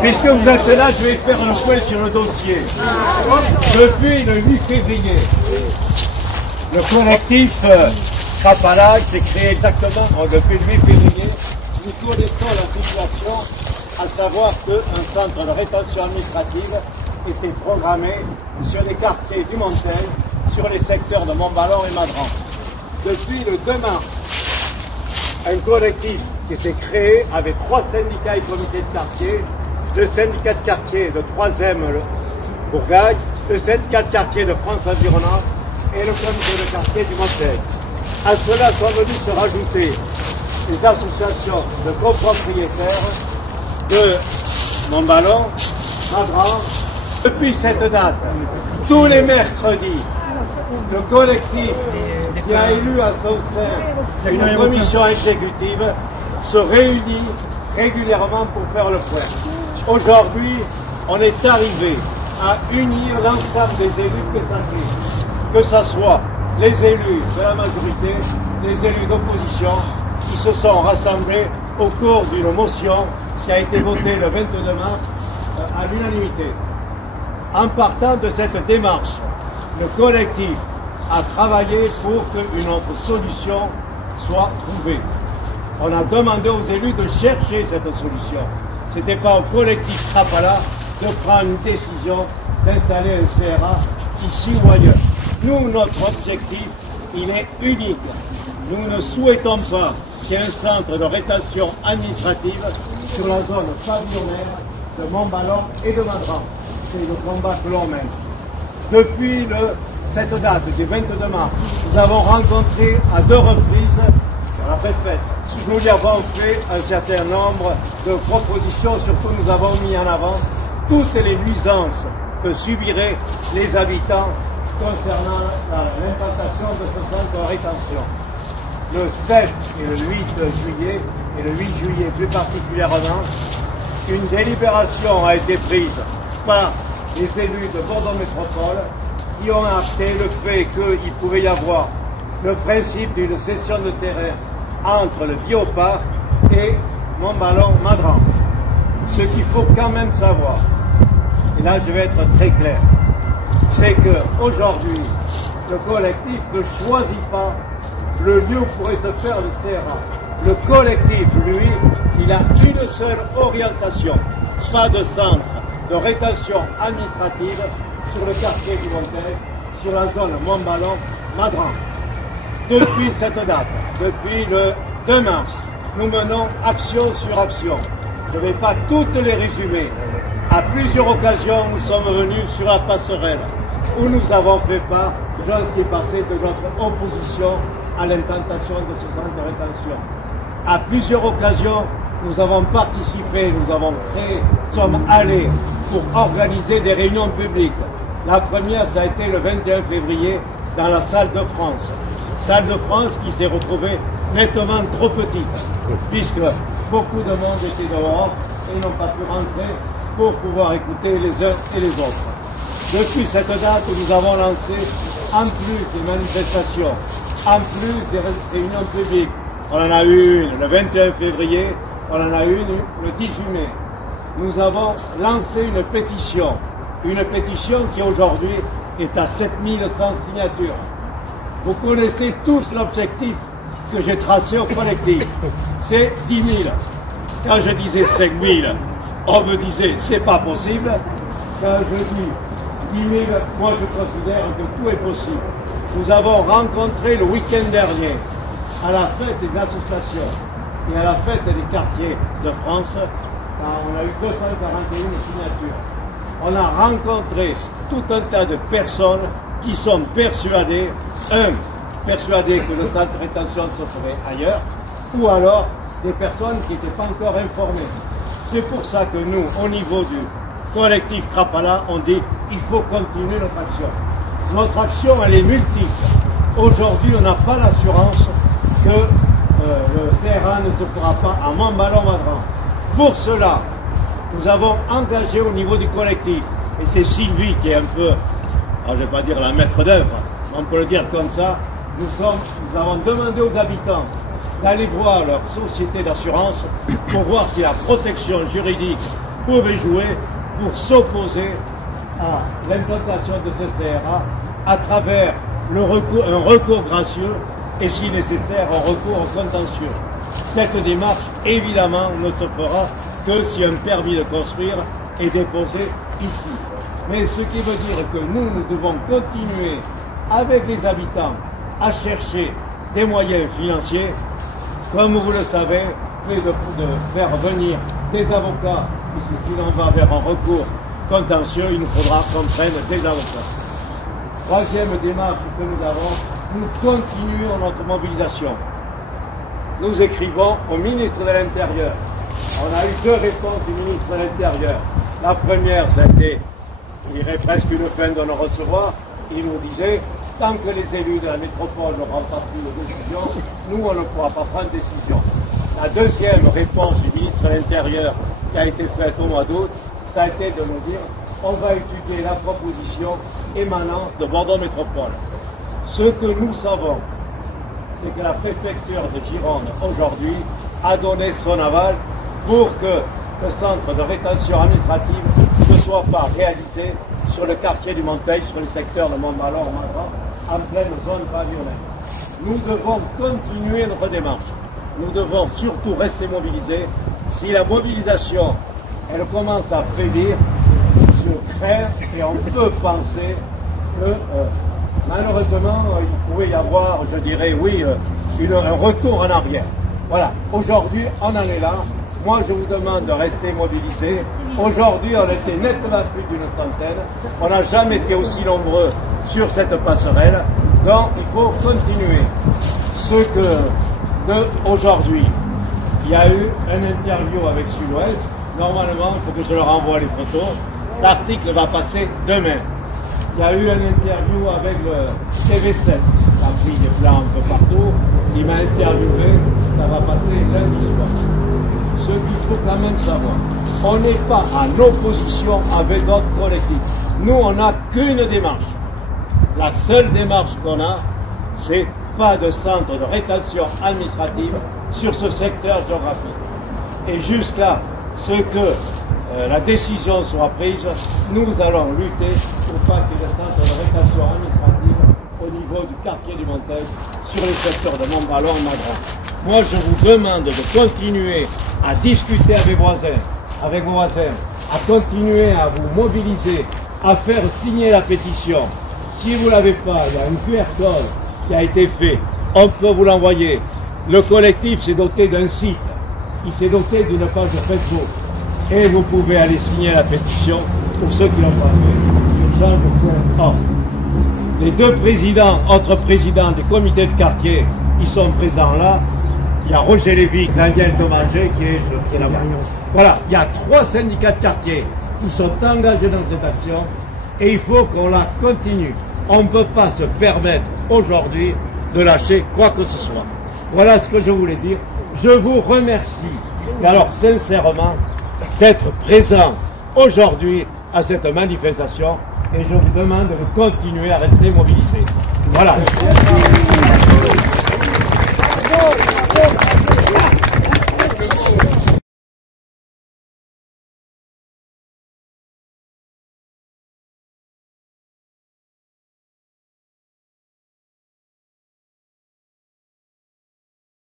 Puisque vous êtes là, je vais faire un point sur le dossier. Depuis le 8 février, le collectif Krapala s'est créé exactement depuis le 8 février. Nous connaissons la situation, à savoir qu'un centre de rétention administrative était programmé sur les quartiers du Montel, sur les secteurs de Montballon et Madran. Depuis le 2 mars, un collectif qui s'est créé avec 3 syndicats et comités de quartier, le syndicat de quartier de 3e Bourgagne, le syndicat de quartier de France Environnante et le comité de quartier du Montel. À cela sont venus se rajouter les associations de copropriétaires de Montballon, Madran. Depuis cette date, tous les mercredis, le collectif qui a élu à son sein une commission exécutive se réunit régulièrement pour faire le point. Aujourd'hui, on est arrivé à unir l'ensemble des élus que ce soit les élus de la majorité, les élus d'opposition, qui se sont rassemblés au cours d'une motion qui a été votée le 22 mars à l'unanimité. En partant de cette démarche, le collectif a travaillé pour qu'une autre solution soit trouvée. On a demandé aux élus de chercher cette solution. Ce n'était pas au collectif Krapala de prendre une décision d'installer un CRA ici ou ailleurs. Nous, notre objectif, il est unique. Nous ne souhaitons pas qu'il y ait un centre de rétention administrative sur la zone pavillonnaire de Montballon et de Madran. C'est le combat que l'on mène. Depuis cette date du 22 mars, nous avons rencontré à 2 reprises, on a fait fête, nous y avons fait un certain nombre de propositions, surtout nous avons mis en avant toutes les nuisances que subiraient les habitants concernant l'implantation de ce centre de rétention. Le 7 et le 8 juillet, et le 8 juillet plus particulièrement, une délibération a été prise par les élus de Bordeaux Métropole qui ont acté le fait qu'il pouvait y avoir le principe d'une cession de terrain entre le bioparc et Montballon-Madran. Ce qu'il faut quand même savoir, et là je vais être très clair, c'est qu'aujourd'hui, le collectif ne choisit pas le lieu où pourrait se faire le CRA. Le collectif, lui, il a une seule orientation, pas de centre de rétention administrative sur le quartier du Montel, sur la zone Montballon-Madran. Depuis cette date, depuis le 2 mars, nous menons action sur action. Je ne vais pas toutes les résumer. À plusieurs occasions, nous sommes venus sur la passerelle où nous avons fait part de ce qui est passé de notre opposition à l'implantation de ce centre de rétention. À plusieurs occasions, nous avons participé, nous avons créé, nous sommes allés pour organiser des réunions publiques. La première, ça a été le 21 février dans la salle de France. Salle de France qui s'est retrouvée nettement trop petite, puisque beaucoup de monde était dehors et n'ont pas pu rentrer pour pouvoir écouter les uns et les autres. Depuis cette date, nous avons lancé, en plus des manifestations, en plus des réunions publiques, on en a eu une le 21 février, on en a eu une le 18 mai. Nous avons lancé une pétition qui aujourd'hui est à 7100 signatures. Vous connaissez tous l'objectif que j'ai tracé au collectif, c'est 10 000. Quand je disais 5 000, on me disait c'est pas possible. Quand je dis 10 000, moi je considère que tout est possible. Nous avons rencontré le week-end dernier, à la fête des associations et à la fête des quartiers de France, on a eu 241 signatures. On a rencontré tout un tas de personnes qui sont persuadées, persuadées que le centre de rétention se ferait ailleurs, ou alors des personnes qui n'étaient pas encore informées. C'est pour ça que nous, au niveau du collectif Krapala, on dit il faut continuer notre action. Notre action, elle est multiple. Aujourd'hui, on n'a pas l'assurance que le CRA ne se fera pas à Montballon-Madran. Pour cela, nous avons engagé au niveau du collectif, et c'est Sylvie qui est un peu, alors je ne vais pas dire la maître d'œuvre, on peut le dire comme ça, nous avons demandé aux habitants d'aller voir leur société d'assurance pour voir si la protection juridique pouvait jouer pour s'opposer à l'implantation de ce CRA à travers un recours gracieux et si nécessaire un recours au contentieux. Cette démarche évidemment ne se fera que si un permis de construire est déposé ici. Mais ce qui veut dire que nous devons continuer avec les habitants à chercher des moyens financiers, comme vous le savez, de faire venir des avocats, puisque si l'on va vers un recours contentieux, il nous faudra qu'on prenne des avocats. Troisième démarche que nous avons, nous continuons notre mobilisation. Nous écrivons au ministre de l'Intérieur. On a eu deux réponses du ministre de l'Intérieur. La première, c'était, il irait presque une fin de le recevoir, il nous disait, tant que les élus de la métropole ne rendent pas plus de décision, nous, on ne pourra pas prendre de décision. La deuxième réponse du ministre de l'Intérieur qui a été faite au mois d'août, ça a été de nous dire, on va étudier la proposition émanant de Bordeaux Métropole. Ce que nous savons, c'est que la préfecture de Gironde, aujourd'hui, a donné son aval pour que le centre de rétention administrative ne soit pas réalisé sur le quartier du Monteil, sur le secteur de Montballon-Madran, en pleine zone pavillonnaire. Nous devons continuer notre démarche. Nous devons surtout rester mobilisés. Si la mobilisation, elle commence à faiblir, je crains et on peut penser que malheureusement, il pouvait y avoir, je dirais, oui, un retour en arrière. Voilà, aujourd'hui, on en est là. Moi, je vous demande de rester mobilisés. Aujourd'hui, on était nettement plus d'une centaine. On n'a jamais été aussi nombreux sur cette passerelle. Donc, il faut continuer. Aujourd'hui, il y a eu un interview avec Sud-Ouest. Normalement, il faut que je leur envoie les photos. L'article va passer demain. Il y a eu un interview avec le TV7, qui a pris des plans un peu partout. Il m'a interviewé. Ça va passer lundi soir. Ce qu'il faut quand même savoir, on n'est pas en opposition avec notre collectif. Nous, on n'a qu'une démarche. La seule démarche qu'on a, c'est pas de centre de rétention administrative sur ce secteur géographique. Et jusqu'à ce que la décision soit prise, nous allons lutter pour pas qu'il y ait de centre de rétention administrative au niveau du quartier du Monteil sur le secteur de Montballon-Madran. Moi, je vous demande de continuer à discuter avec vos voisins, à continuer à vous mobiliser, à faire signer la pétition. Si vous ne l'avez pas, il y a un QR code qui a été fait, on peut vous l'envoyer. Le collectif s'est doté d'un site, il s'est doté d'une page Facebook. Et vous pouvez aller signer la pétition pour ceux qui l'ont pas fait, urgence.org. Les deux présidents, autres présidents du comité de quartier, ils sont présents là. Il y a Roger Lévy, Daniel Domanger qui est là-bas. Voilà, il y a 3 syndicats de quartier qui sont engagés dans cette action et il faut qu'on la continue. On ne peut pas se permettre aujourd'hui de lâcher quoi que ce soit. Voilà ce que je voulais dire. Je vous remercie, alors sincèrement, d'être présent aujourd'hui à cette manifestation et je vous demande de continuer à rester mobilisés. Voilà.